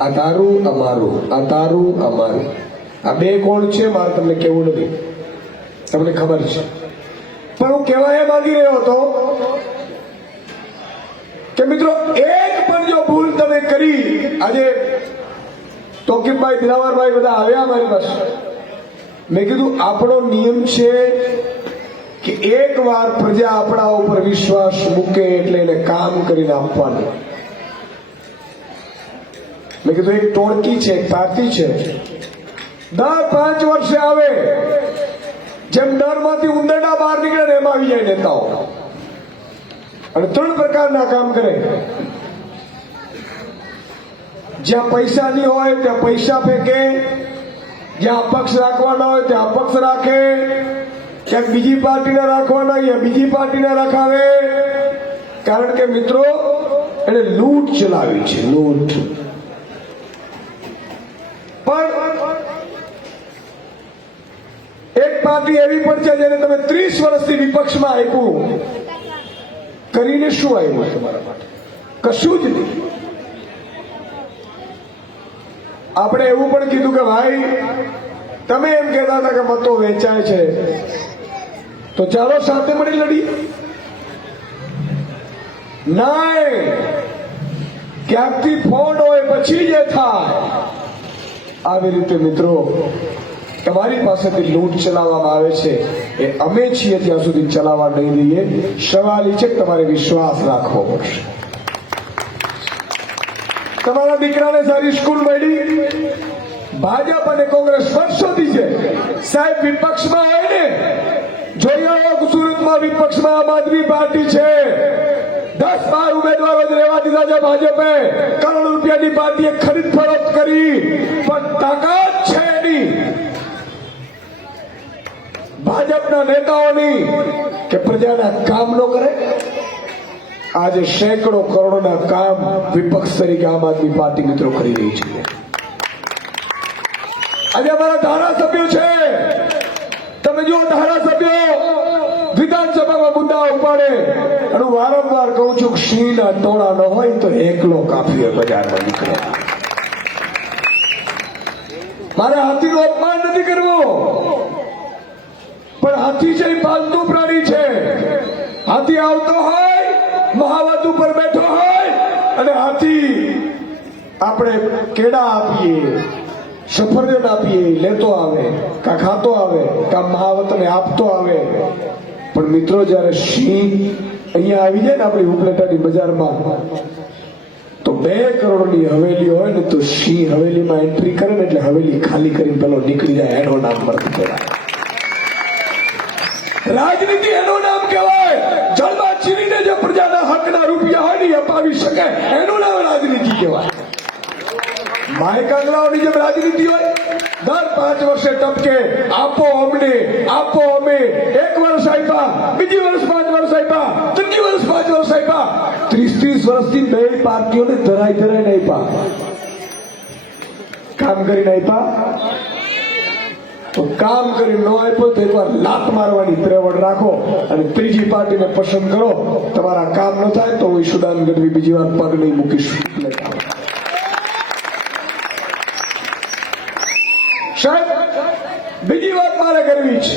આ તારું આ મારું આ તારું આ મારું આ બે કોણ છે મારે તમને કેવું નથી. તમને ખબર છે. પણ હું કહેવા એ માંગી રહ્યો હતો કે મિત્રો, એક પણ જો ભૂલ તમે કરી, આજે તોકીબભાઈ દિલાવરભાઈ બધા આવ્યા મારી પાસે. મેં કીધું, આપણો નિયમ છે કે એક વાર પ્રજા આપણા ઉપર વિશ્વાસ મૂકે એટલે એને કામ કરીને આપવાનું. મેં કીધું, એક ટોળકી છે, એક પાર્ટી છે. દર પાંચ વર્ષે આવે. જેમ નરમાંથી ઉંદરડા બહાર નીકળે ને એમાં આવી જાય નેતાઓ. અને ત્રણ પ્રકારના કામ કરે. જ્યાં પૈસા નહીં હોય, ત્યાં પૈસા ફેંકે. જ્યાં અપક્ષ રાખવાના હોય, ત્યાં અપક્ષ રાખે. ક્યાંક બીજી પાર્ટીને રાખવાના યા બીજી પાર્ટીને રખાવે. કારણ કે મિત્રો એને લૂંટ ચલાવી છે, લૂંટ. પણ એક પાર્ટી એવી પણ છે જેને તમે ત્રીસ વર્ષથી વિપક્ષમાં આપ્યું. કરીને શું આવ્યું તમારા માટે? કશું જ નહીં. આપણે એવું પણ કીધું કે ભાઈ, તમે એમ કહેતા હતા કે મતો વેચાય છે. તો ચાલો સાથે મળી લડીએ. નાય, ક્યાંકથી ફોન હોય પછી જે થાય. આવી રીતે મિત્રો, તમારી પાસેથી લૂંટ ચલાવવામાં આવે છે. એ અમે છીએ ત્યાં સુધી ચલાવવા નહીં દઈએ. સવાલ છે તમારે વિશ્વાસ રાખવો પડશે. તમારા દીકરાને સારી સ્કૂલ મળી. ભાજપ અને કોંગ્રેસ વર્ષોથી છે. સાહેબ, વિપક્ષમાં હોય ને સુરતમાં વિપક્ષમાં આમ આદમી પાર્ટી છે. દસ બાર ઉમેદવારો રહેવા દીધા છે ભાજપે. કરોડ રૂપિયાની પાર્ટીએ ખરીદ ફરોખ્ત કરી. પણ તાકાત છે એની. ભાજપના નેતાઓની કે પ્રજાના કામ નો કરે. આજે સેંકડો કરોડોના કામ વિપક્ષ તરીકે આમ આદમી પાર્ટી મિત્રો કરી રહી છે. આજે અમારા ધારાસભ્યો છે. તમે જુઓ ધારાસભ્યો. વિધાનસભામાં મુદ્દા ઉપાડે અને વારંવાર કહું છું શીલ અટોળા ન હોય તો એકલો કાફીએ બજારમાં નીકળે. મારે હાથીનું અપમાન નથી કરવું. પણ હાથી છે એ પાલતુ પ્રાણી છે. હાથી આવતો હોય, મહાવત ઉપર બેઠો હોય, અને હાથી આપણે કેળા આપીએ, સફરજન આપીએ, લેતો આવે, કા ખાતો આવે, કા મહાવતને આપતો આવે. પણ મિત્રો, જ્યારે સિંહ અહીંયા આવી જાય ને આપણી ઉપલેટાની બજારમાં, તો બે કરોડની હવેલી હોય ને તો સિંહ હવેલીમાં એન્ટ્રી કરે ને એટલે હવેલી ખાલી કરીને પેલો નીકળી જાય, એનો નામ કહેવાય. રાજનીતિ એનું નામ કહેવાય. જળમાં ચીરીને જે પ્રજાના હકના રૂપિયા હોય ને અપાવી શકે, એનું નામ રાજનીતિ કહેવાય. માયકાંગલાઓની જેમ રાજનીતિ હોય. દર પાંચ વર્ષે ટપકે, આપો અમને, આપો અમે, એક વર્ષ આપ્યા બીજી વર્ષ પાંચ વર્ષ આપ્યા ત્રીજી વર્ષ પાંચ વર્ષ આપ્યા ત્રીસ ત્રીસ વર્ષથી બે પાર્ટીઓને ધરાઈ ધરાઈને આપ્યા કામ કરીને આપ્યા કામ કરી ન આપ્યો તો એકવાર લાત મારવાની ત્રેવડ રાખો અને ત્રીજી પાર્ટીને પસંદ કરો. તમારા કામ ન થાય તો હું ઈશુદાન ગઢવી બીજી વાર પગ નહીં મૂકીશું. સાહેબ, બીજી વાત મારે કરવી છે.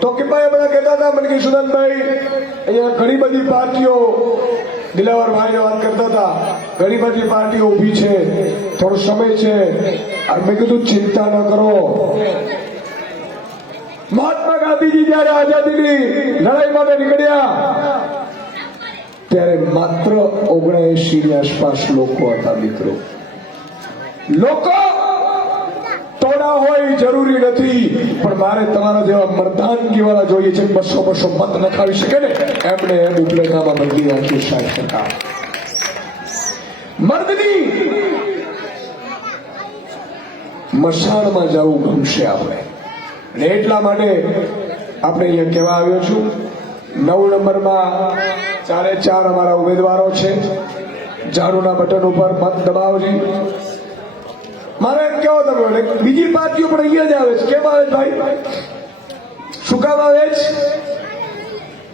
તો બધા કહેતા હતા, મને કે ઈશુદાનભાઈ અહીંયા ઘણી બધી પાર્ટીઓ દિલાવર વાત કરતા હતા. ઘણી બધી પાર્ટીઓ ઊભી છે, થોડો સમય છે. મેં કીધું, ચિંતા ન કરો. મહાત્મા ગાંધીજી જયારે આઝાદીની લડાઈ માટે નીકળ્યા, ત્યારે માત્ર ઓગણએસી ની આસપાસ લોકો હતા મિત્રો. લોકો ટોળા હોય, જરૂરી નથી. પણ મારે તમારા જેવા મરદાન વાળા જોઈએ છે બસો બસો મત નખાવી શકે ને? એમને એમ ઉપલેખામાં બંધી નાખ્યું સાઠ સરકાર. મર્દની! મશાળમાં જવું ગમશે આપણે. અને એટલા માટે આપણે અહીંયા કહેવા આવ્યો છું, નવ નંબરમાં ચારે ચાર અમારા ઉમેદવારો છે. ઝાડુના બટન ઉપર મત દબાવજી. મારે એમ કેવો તમે બીજી પાર્ટીઓ પણ અહીંયા જ આવે છે. કેમ આવે ભાઈ? શું કામ આવે છે?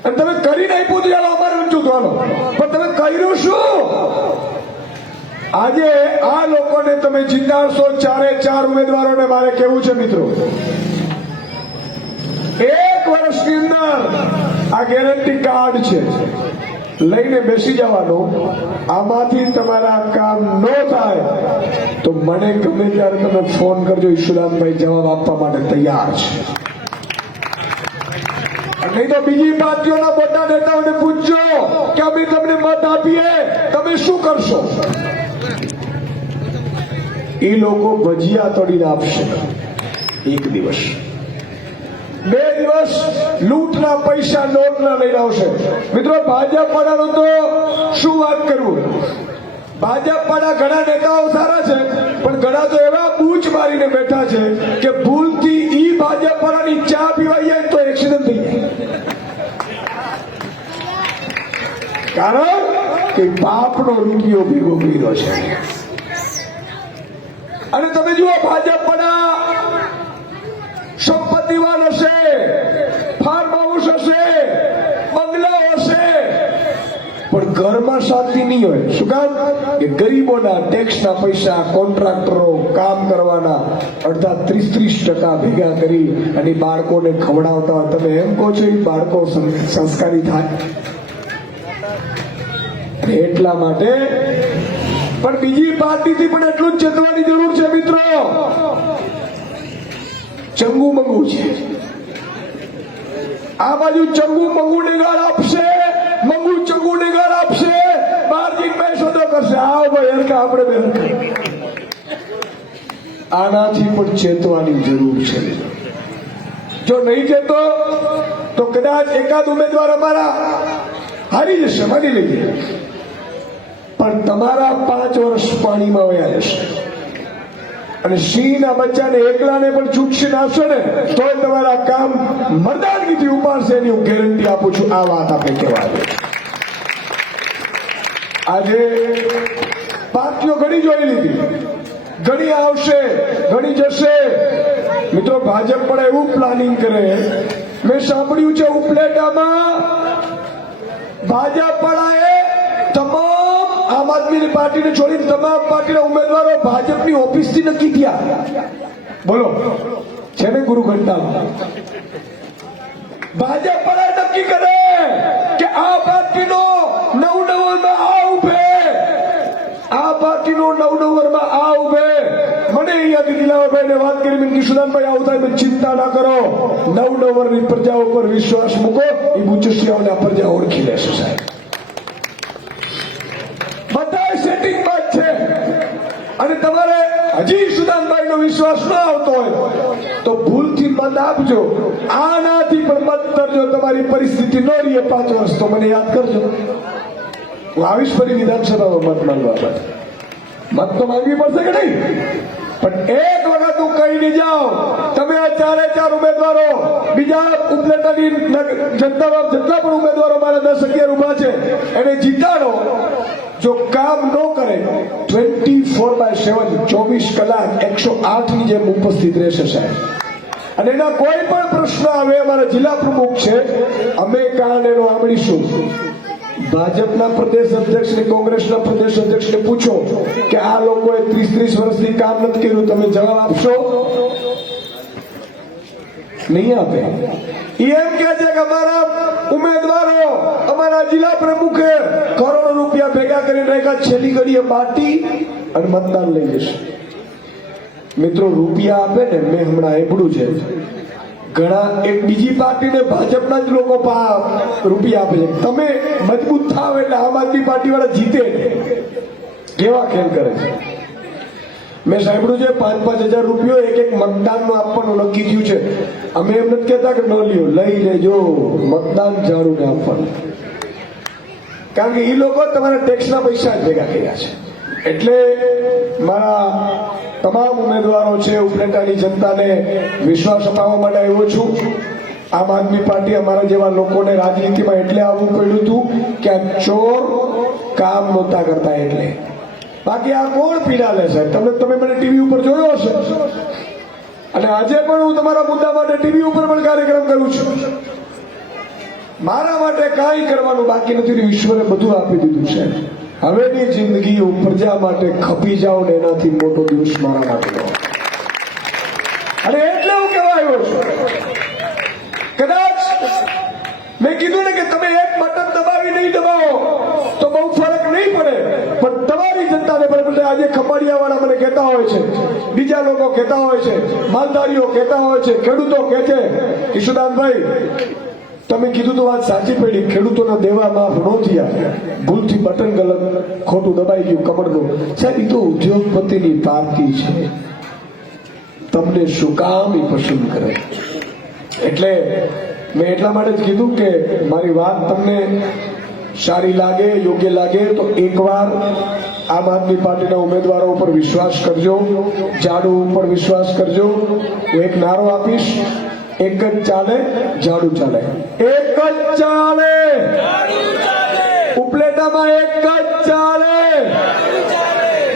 અને તમે કરી નાખ્યું તો ચાલો અમારે થવાનો પણ તમે કર્યું શું? આજે આ લોકોને તમે જીતાડશો ચારે ચાર ઉમેદવારોને મારે કેવું છે, મિત્રો. એક વર્ષની અંદર આ ગેરંટી કાર્ડ છે. લઈને બેસી જવાનું, આમાંથી તમારા કામ ન થાય, તો મને ગમે ત્યારે તમે ફોન કરજો ઈશુદાનભાઈ જવાબ આપવા માટે તૈયાર છે. નહીં તો બીજી પાર્ટીઓના મોટા નેતાઓને પૂછજો કે અમે તમને મત આપીએ, તમે શું કરશો? એ લોકો ભજીયા તોડીને આપશે. એક દિવસ. બે દિવસ લૂંટના પૈસા નોટના લઈને આવશે. મિત્રો ભાજપ વાળાનું તો શું વાત કરવું? ભાજપ વાળા ઘણા નેતાઓ સારા છે, પણ ઘણા તો એવા બૂચ મારીને બેઠા છે કે ભૂલથી ઈ ભાજપ વાળાની ચા પીવાઈ જાય તો એક્સિડન્ટ થઈ જાય. કારણ કે બાપનો રૂપિયો ભેગો કર્યો છે. અને તમે જુઓ ભાજપ વાળા સંપત્તિવાન હશે ફાર્મ હાઉસ હશે બંગલા હશે ઘરમાં શાંતિ નહીં હોય. શું કામ? કે ગરીબોના ટેક્સના પૈસા કોન્ટ્રાક્ટરો કામ કરવાના અડધા ત્રીસ ત્રીસ ટકા ભેગા કરી અને બાળકોને ખવડાવતા તમે એમ કહો છો બાળકો સંસ્કારી થાય? એટલા માટે? પણ બીજી પાર્ટીથી પણ એટલું જ જતવાની જરૂર છે, મિત્રો. ચંગુ મંગુ છે. આ બાજુ ચંગુ મંગુ ને આપશે. મંગુ ગાળ આપશે. બાર જીત સોદો કરશે. આવો ભાઈ હરકા આપણે બે હરકા. આનાથી પણ ચેતવાની જરૂર છે. જો નહીં ચેતો, તો કદાચ એકાદ ઉમેદવાર અમારા હારી જશે, માની લઈએ. પણ તમારા પાંચ વર્ષ પાણીમાં વયા જશે અને સિંહના બચ્ચાને એકલાને પણ છૂટશે આપશો ને, તોય તમારા કામ મરદાનગીથી ઉપાડશે એની હું ગેરંટી આપું છું. આ વાત આપણે કહેવા દે. આજે પાર્ટીઓ ઘણી જોઈ લીધી. ઘણી આવશે, ઘણી જશે. મિત્રો, ભાજપ પણ એવું પ્લાનિંગ કરે. મેં સાંભળ્યું છે ઉપલેટામાં ભાજપ વાળાએ તમામ આમ આદમીની પાર્ટીને છોડીને તમામ પાર્ટીના ઉમેદવારો ભાજપની ઓફિસથી નક્કી થયા. બોલો છે ને ગુરુ ઘંટા ભાજપ વાળાએ નક્કી કરે કે આ પાર્ટીનો નવ નવરમાં આ ઉભે આ પાર્ટીનો નવ નવરમાં આ ઉભે તમારે હજી સુદાનભાઈ નો વિશ્વાસ ન આવતો હોય, તો ભૂલથી મત આપજો. આનાથી પણ મત કરજો, તમારી પરિસ્થિતિ ન રહીએ પાંચ વર્ષ, તો મને યાદ કરજો. હું આવીશ ફરી વિધાનસભામાં મત માંગવા મત તો માંગવી પડશે કે નહીં? પણ એક વખત હું નહીં જાઉં. તમે આ ચારે ચાર ઉમેદવારો, બીજા ઉપલેટાની જનતા જેટલા પણ ઉમેદવારો મારા દસ અગિયાર ઊભા છે, એને જીતાડો. જો કામ ન કરે ટ્વેન્ટી ફોર બાય સેવન ચોવીસ કલાક, એકસો આઠની જેમ ઉપસ્થિત રહેશે સાહેબ. અને એના કોઈ પણ પ્રશ્ન આવે, અમારા જિલ્લા પ્રમુખ છે, અમે કાન એનો આંબળીશું ભાજપના પ્રદેશ અધ્યક્ષ ને કોંગ્રેસના પ્રદેશ અધ્યક્ષને પૂછો કે આ લોકોએ ત્રીસ ત્રીસ વર્ષથી કામ નથી કર્યું, તમે જવાબ આપશો? નહીં આપે. એમ કે છે કે અમારા ઉમેદવારો, અમારા જિલ્લા પ્રમુખે કરોડો રૂપિયા ભેગા કરીને રાખ્યા, છેલ્લી ઘડીએ બાટી અને મતદાન લઈ જશે. મિત્રો, રૂપિયા આપે ને, મેં હમણાં એબડું છે. ઘણા એક બીજી પાર્ટીને ભાજપના જ લોકો રૂપિયા આપે છે. તમે મજબૂત થાવ એટલે આમ આદમી પાર્ટી વાળા જીતે. કેવા ખેલ કરે છે? મેં સાંભળ્યું છે પાંચ પાંચ હજાર રૂપિયો એક એક મતદાનનો આપવાનું નક્કી થયું છે. અમે એમ નથી કહેતા કે ન લ્યો, લઈ લેજો, મતદાન જાળુને આપવાનું. કારણ કે એ લોકો તમારા ટેક્સના પૈસા જ ભેગા કર્યા છે. એટલે મારા તમામ ઉમેદવારો છે ઉપલેટાની જનતાને વિશ્વાસ અપાવવા માટે આવ્યો છું. આમ આદમી પાર્ટી અમારા જેવા લોકોને રાજનીતિમાં એટલે આવવું પડ્યું હતું કે આ ચોર કામ નહોતા કરતા એટલે. બાકી આ કોણ પીડા લે સાહેબ? તમે તમે મને ટીવી ઉપર જોયો હશે. અને આજે પણ હું તમારા મુદ્દા માટે ટીવી ઉપર પણ કાર્યક્રમ કરું છું. મારા માટે કાંઈ કરવાનું બાકી નથી. ઈશ્વરે બધું આપી દીધું છે. હવેની જિંદગી હું પ્રજા માટે ખપી જાઉં ને એનાથી મોટો દિવસ મારા માટે અને એટલે હું કહેવા આવ્યો છું. કદાચ મેં કીધું ને કે તમે એક બટન દબાવી નહીં દબાવો, તો બહુ ફરક નહીં પડે. પણ તમારી જનતાને પડે. એટલે આજે ખંભાળિયા વાળા મને કહેતા હોય છે, બીજા લોકો કહેતા હોય છે, માલધારીઓ કહેતા હોય છે, ખેડૂતો કહે છે ઈશુદાનભાઈ તમે કીધું તો વાત સાચી પડી. ખેડૂતોના દેવા માફ ન થયા. ભૂલથી બટન ગલત ખોટું દબાઈ ગયું કમરનું સાહેબ એ તો ઉદ્યોગપતિની પાર્ટી છે. તમને શું કામ એ પસંદ કરે? એટલે મેં એટલા માટે જ કીધું કે મારી વાત તમને સારી લાગે, યોગ્ય લાગે, તો એકવાર આમ આદમી પાર્ટીના ઉમેદવારો ઉપર વિશ્વાસ કરજો ઝાડુ ઉપર વિશ્વાસ કરજો. હું એક નારો આપીશ. એક જ ચાલે ઝાડુ ચાલે. એક જ ચાલે. ઉપલેટામાં એક જ ચાલે.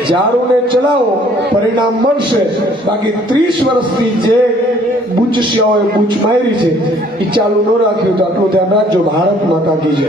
ઝાડુને ચલાવો, પરિણામ મળશે. બાકી ત્રીસ વર્ષથી જે બુચશિયાઓએ બુચ મારી છે, એ ચાલુ ન રાખ્યું તો આટલું ધ્યાન રાખજો, ભારત માતા કી જય.